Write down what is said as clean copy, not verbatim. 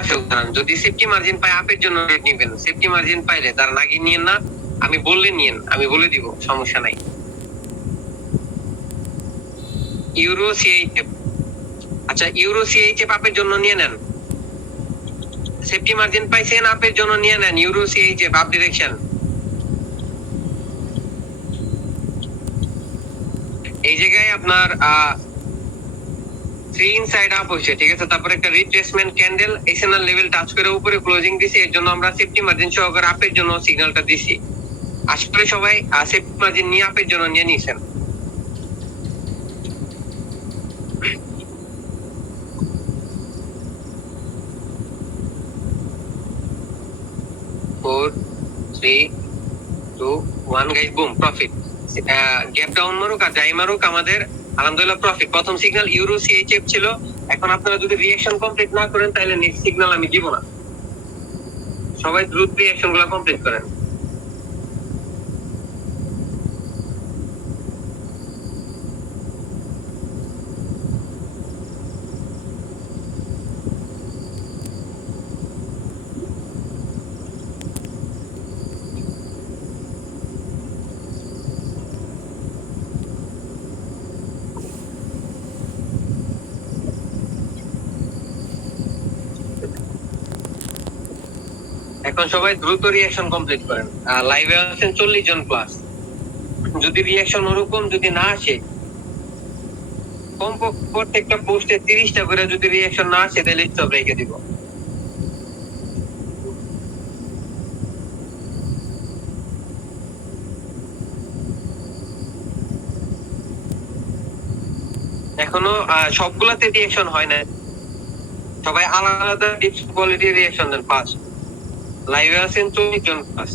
আসুক, যদি safety margin পায় আপের জন্য রেট নিবেন, সেফটি মার্জিন পাইলে তার নাকি নিয়েন না, আমি বললে নিয়েন, আমি বলে দিব, সমস্যা নাই। ইউরো সিএইচএফ, আচ্ছা ইউরো সিএইচএফ আপের জন্য নিয়ে নেন, সেফটি মার্জিন পাইছেন আপের জন্য নিয়ে নেন, ইউরো সিএইচএফ আপ ডিরেকশন। এই জায়গায় আপনার 3 ইনসাইড আপ হইছে, ঠিক আছে, তারপর একটা retracement candle SNL level touch করে উপরে ক্লোজিং দিছে, এর জন্য আমরা সেফটি মার্জিন সহকারে আপের জন্য সিগন্যালটা দিছি। আশা করি সবাই সেফটি মার্জিন নিয়ে আপের জন্য নিয়ে নিছেন। Four, 3, 2, 1 guys, boom, profit. Gap down মারুক আর যাই মারুক, আমাদের আলহামদুলিল্লাহ প্রফিট। প্রথম সিগন্যাল ইউরো সিএইচএফ ছিল, এখন আপনারা যদি রিঅ্যাকশন কমপ্লিট না করেন তাহলে নেক্সট সিগন্যাল আমি দিব না। সবাই দ্রুত রিঅ্যাকশন গুলো কমপ্লিট করেন। এখন সবাই দ্রুত রিঅ্যাকশন কমপ্লিট করেন। লাইভে আছেন 40 জন প্লাস। যদি রিঅ্যাকশন ওরকম যদি না আসে, কমপক্ষে প্রত্যেকটা পোস্টে 30টা করে যদি রিঅ্যাকশন না আসে তাহলে স্টপ রেখে দিব। এখনো সবগুলাতে রিঅ্যাকশন হয় না, সবাই আলাদা আলাদা ডিপস কোয়ালিটি রিঅ্যাকশন দেন। ফার্স্ট লাইভে আছেন 40 জন প্লাস।